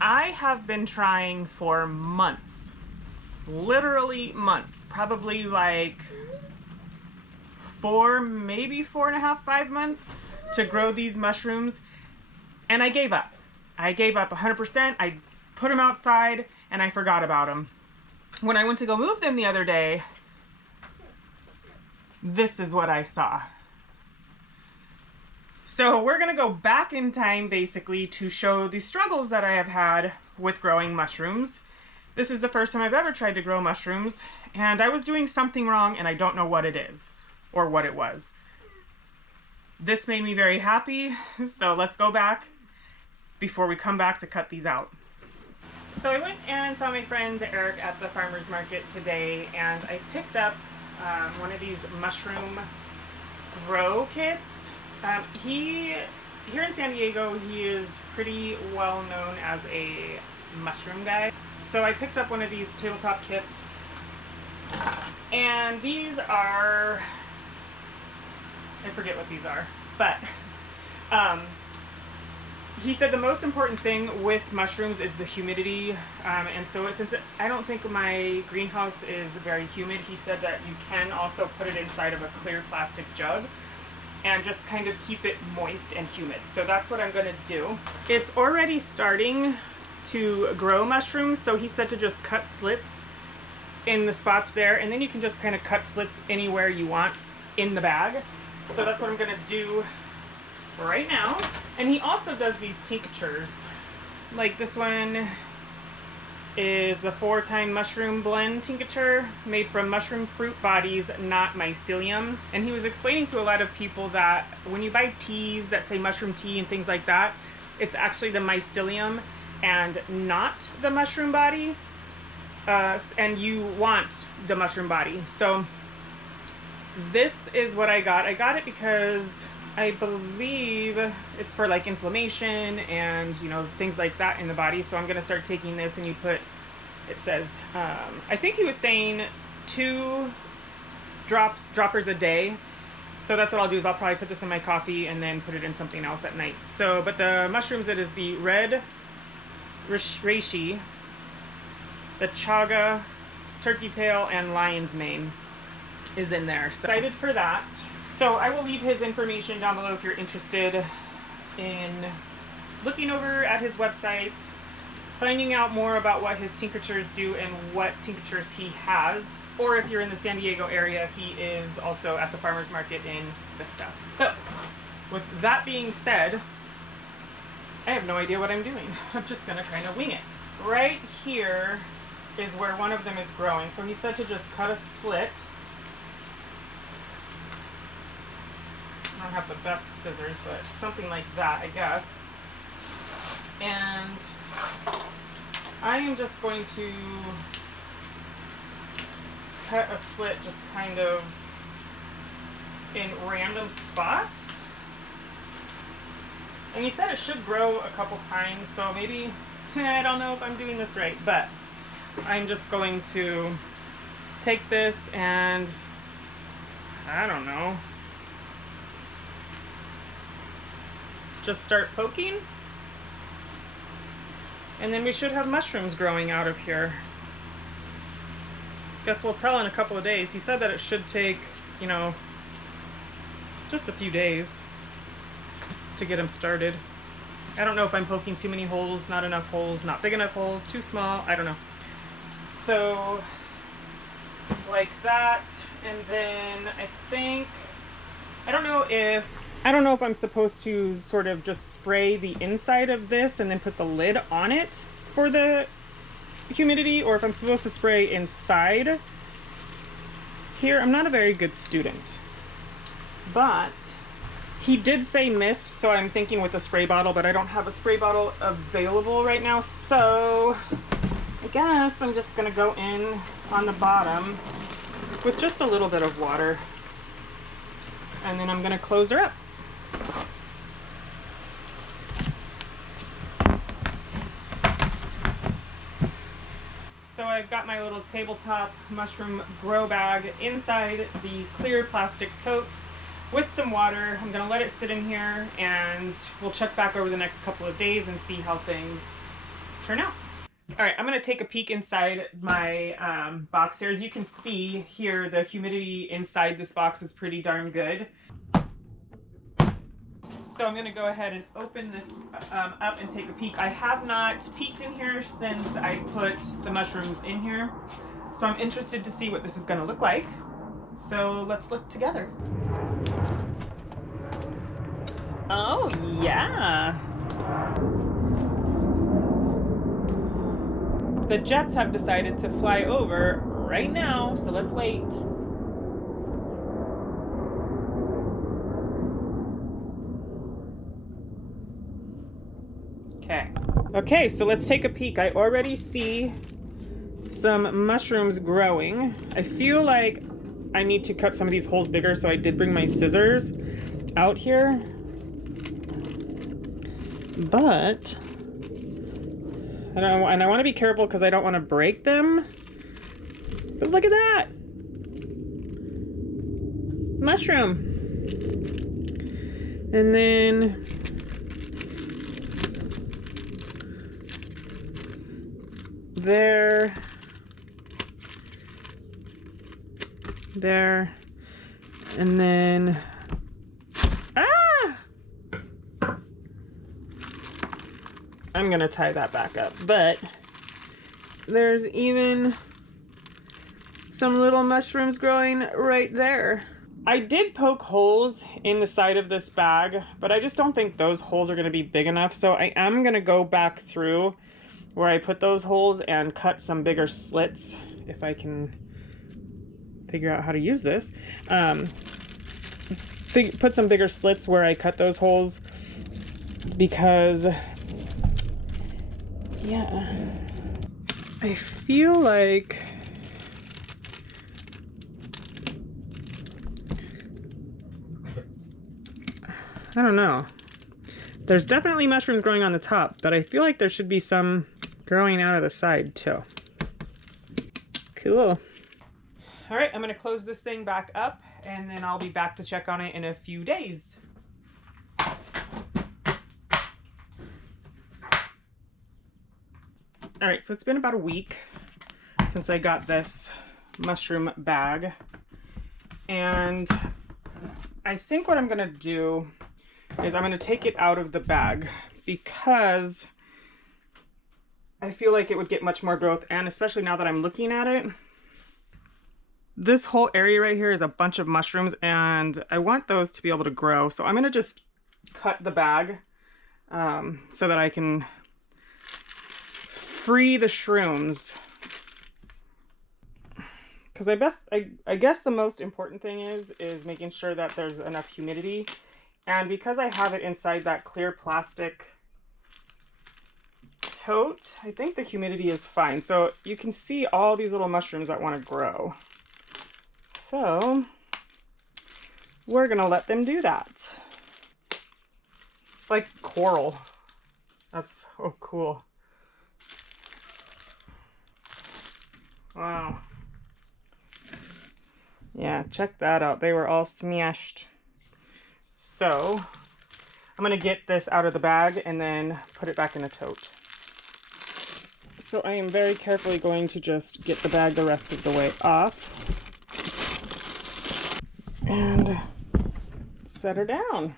I have been trying for months, literally months, probably like 4, maybe 4.5, 5 months to grow these mushrooms, and I gave up. I gave up 100%. I put them outside and I forgot about them. When I went to go move them the other day, this is what I saw. So we're gonna go back in time basically to show the struggles that I have had with growing mushrooms. This is the first time I've ever tried to grow mushrooms, and I was doing something wrong and I don't know what it is or what it was. This made me very happy, so let's go back before we come back to cut these out. So I went and saw my friend Eric at the farmer's market today, and I picked up one of these mushroom grow kits. Here in San Diego, he is pretty well known as a mushroom guy. So I picked up one of these tabletop kits, and these are, I forget what these are, but he said the most important thing with mushrooms is the humidity, and so since I don't think my greenhouse is very humid, he said that you can also put it inside of a clear plastic jug and just kind of keep it moist and humid. So that's what I'm gonna do. It's already starting to grow mushrooms, so he said to just cut slits in the spots there, and then you can just kind of cut slits anywhere you want in the bag. So that's what I'm gonna do right now. And he also does these tinctures. Like this one is the 4-time mushroom blend tincture made from mushroom fruit bodies, not mycelium. And he was explaining to a lot of people that when you buy teas that say mushroom tea and things like that, it's actually the mycelium and not the mushroom body. And you want the mushroom body. So this is what I got. I got it because I believe it's for like inflammation and, you know, things like that in the body. So I'm going to start taking this, and you put, it says, I think he was saying 2 droppers a day. So that's what I'll do, is I'll probably put this in my coffee and then put it in something else at night. So, but the mushrooms, it is the red reishi, the chaga, turkey tail, and lion's mane is in there. So excited for that. So I will leave his information down below if you're interested in looking over at his website, finding out more about what his tinctures do and what tinctures he has. Or if you're in the San Diego area, he is also at the farmer's market in Vista. So with that being said, I have no idea what I'm doing. I'm just gonna kind of wing it. Right here is where one of them is growing. So he said to just cut a slit. I don't have the best scissors, but something like that, I guess. And I am just going to cut a slit just kind of in random spots. And he said it should grow a couple times, so maybe, I don't know if I'm doing this right, but I'm just going to take this and, I don't know, just start poking, and then we should have mushrooms growing out of here. Guess we'll tell in a couple of days. He said that it should take, you know, just a few days to get them started. I don't know if I'm poking too many holes, not enough holes, not big enough holes, too small, I don't know. So like that, and then I think, I don't know if I'm supposed to sort of just spray the inside of this and then put the lid on it for the humidity, or if I'm supposed to spray inside here. I'm not a very good student, but he did say mist, so I'm thinking with a spray bottle, but I don't have a spray bottle available right now, so I guess I'm just gonna go in on the bottom with just a little bit of water, and then I'm gonna close her up. So I've got my little tabletop mushroom grow bag inside the clear plastic tote with some water. I'm gonna let it sit in here, and we'll check back over the next couple of days and see how things turn out. All right, I'm gonna take a peek inside my box here. As you can see here, the humidity inside this box is pretty darn good. So I'm gonna go ahead and open this up and take a peek. I have not peeked in here since I put the mushrooms in here. So I'm interested to see what this is gonna look like. So let's look together. Oh yeah. The jets have decided to fly over right now, so let's wait. Okay, so let's take a peek. I already see some mushrooms growing. I feel like I need to cut some of these holes bigger, so I did bring my scissors out here. But I want to be careful because I don't want to break them. But look at that! Mushroom. And then there, and then, I'm gonna tie that back up, but there's even some little mushrooms growing right there. I did poke holes in the side of this bag, but I just don't think those holes are gonna be big enough, so I am gonna go back through where I put those holes and cut some bigger slits if I can figure out how to use this. Put some bigger slits where I cut those holes because, yeah, I feel like I don't know. There's definitely mushrooms growing on the top, but I feel like there should be some growing out of the side too. Cool. All right, I'm gonna close this thing back up and then I'll be back to check on it in a few days. All right, so it's been about a week since I got this mushroom bag. And I think what I'm gonna do is I'm gonna take it out of the bag because I feel like it would get much more growth, and especially now that I'm looking at it, this whole area right here is a bunch of mushrooms and I want those to be able to grow. So I'm gonna just cut the bag so that I can free the shrooms. Because I guess the most important thing is making sure that there's enough humidity. And because I have it inside that clear plastic tote, I think the humidity is fine. So you can see all these little mushrooms that want to grow. So we're gonna let them do that. It's like coral. That's so cool. Wow. Yeah, check that out. They were all smashed. So I'm gonna get this out of the bag and then put it back in the tote. So I am very carefully going to just get the bag the rest of the way off and set her down.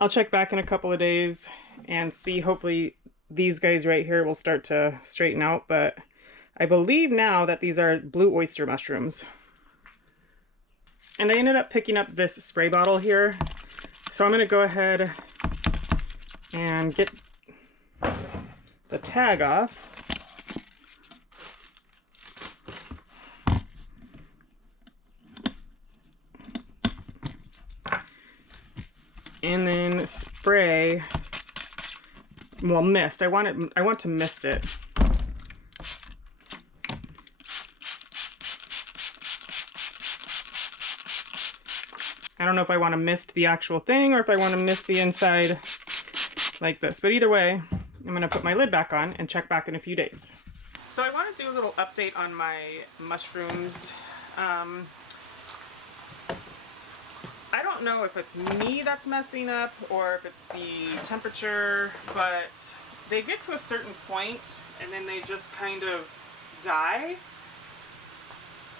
I'll check back in a couple of days and see, hopefully these guys right here will start to straighten out, but I believe now that these are blue oyster mushrooms. And I ended up picking up this spray bottle here. So I'm gonna go ahead and get the tag off. And then spray, well, mist. I want to mist it. I don't know if I want to mist the actual thing or if I want to mist the inside like this. But either way, I'm going to put my lid back on and check back in a few days. So I want to do a little update on my mushrooms. I don't know if it's me that's messing up or if it's the temperature, but they get to a certain point and then they just kind of die.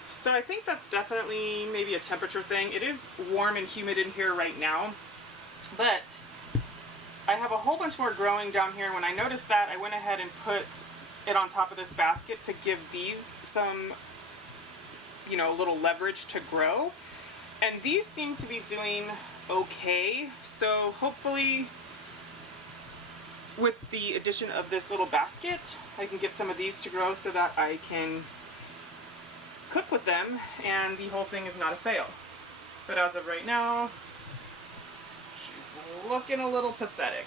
So I think that's definitely maybe a temperature thing. It is warm and humid in here right now, but I have a whole bunch more growing down here, and when I noticed that, I went ahead and put it on top of this basket to give these some, you know, little leverage to grow. And these seem to be doing okay, so hopefully with the addition of this little basket, I can get some of these to grow so that I can cook with them and the whole thing is not a fail. But as of right now, she's looking a little pathetic.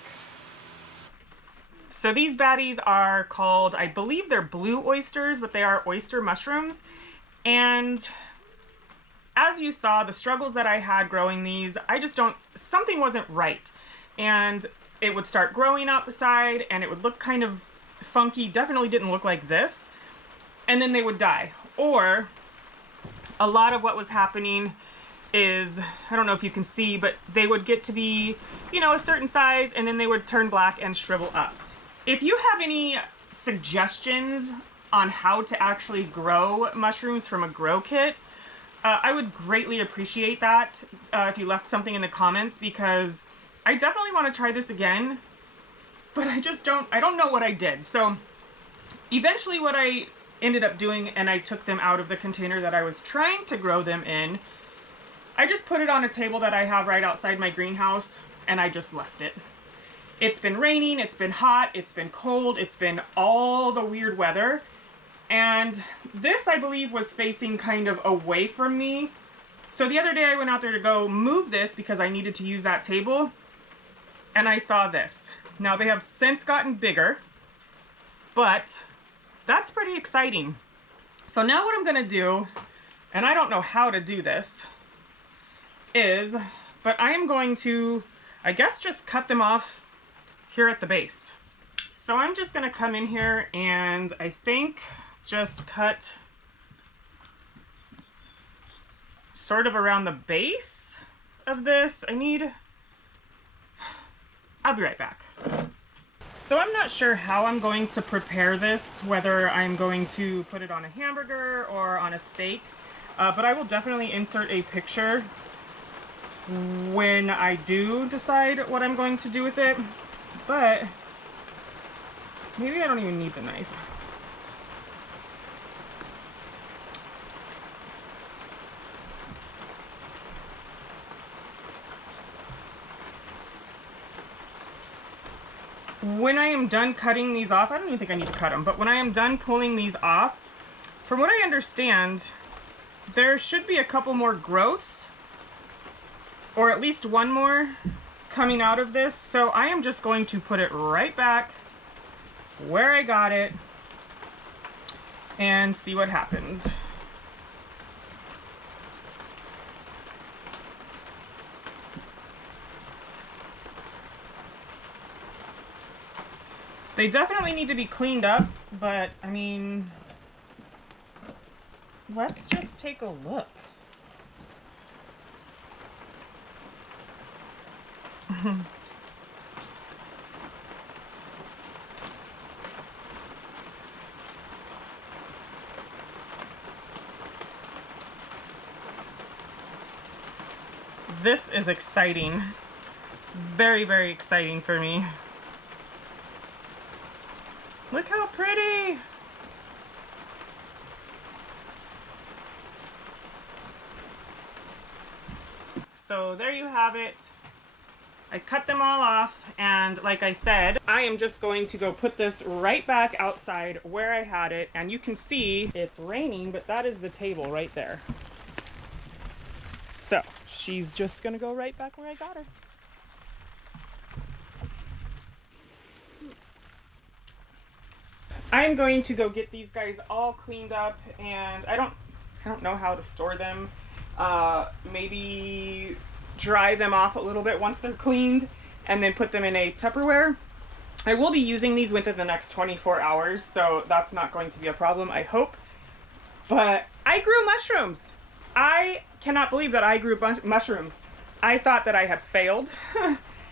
So these baddies are called, I believe they're blue oysters, but they are oyster mushrooms. And as you saw, the struggles that I had growing these, something wasn't right. And it would start growing out the side and it would look kind of funky, definitely didn't look like this. And then they would die. Or a lot of what was happening is, I don't know if you can see, but they would get to be, you know, a certain size and then they would turn black and shrivel up. If you have any suggestions on how to actually grow mushrooms from a grow kit, I would greatly appreciate that if you left something in the comments, because I definitely want to try this again, but I don't know what I did. So eventually what I ended up doing, and I took them out of the container that I was trying to grow them in, I just put it on a table that I have right outside my greenhouse, and I just left it. It's been raining, it's been hot, it's been cold, it's been all the weird weather, and this, I believe, was facing kind of away from me. So the other day I went out there to go move this because I needed to use that table, and I saw this. Now they have since gotten bigger, but that's pretty exciting. So now what I'm gonna do, and I don't know how to do this, but I am going to, I guess, just cut them off here at the base. So I'm just gonna come in here and I think just cut sort of around the base of this. I'll be right back. So I'm not sure how I'm going to prepare this, whether I'm going to put it on a hamburger or on a steak, but I will definitely insert a picture when I do decide what I'm going to do with it. But maybe I don't even need the knife. When I am done cutting these off, I don't even think I need to cut them, but when I am done pulling these off, from what I understand, there should be a couple more growths, or at least one more coming out of this. So I am just going to put it right back where I got it and see what happens. They definitely need to be cleaned up, but I mean, let's just take a look. This is exciting. Very, very exciting for me. Look how pretty! So there you have it. I cut them all off, and like I said, I am just going to go put this right back outside where I had it, and you can see it's raining, but that is the table right there. So she's just gonna go right back where I got her. I am going to go get these guys all cleaned up, and I don't know how to store them. Maybe dry them off a little bit once they're cleaned and then put them in a Tupperware. I will be using these within the next 24 hours, so that's not going to be a problem, I hope. But I grew mushrooms. I cannot believe that I grew mushrooms. I thought that I had failed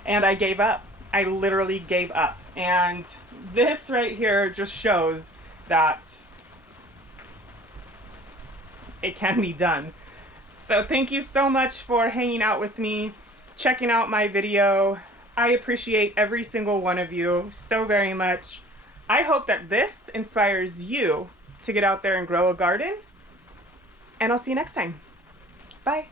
and I gave up. I literally gave up. And this right here just shows that it can be done. So thank you so much for hanging out with me, checking out my video. I appreciate every single one of you so very much. I hope that this inspires you to get out there and grow a garden. And I'll see you next time. Bye.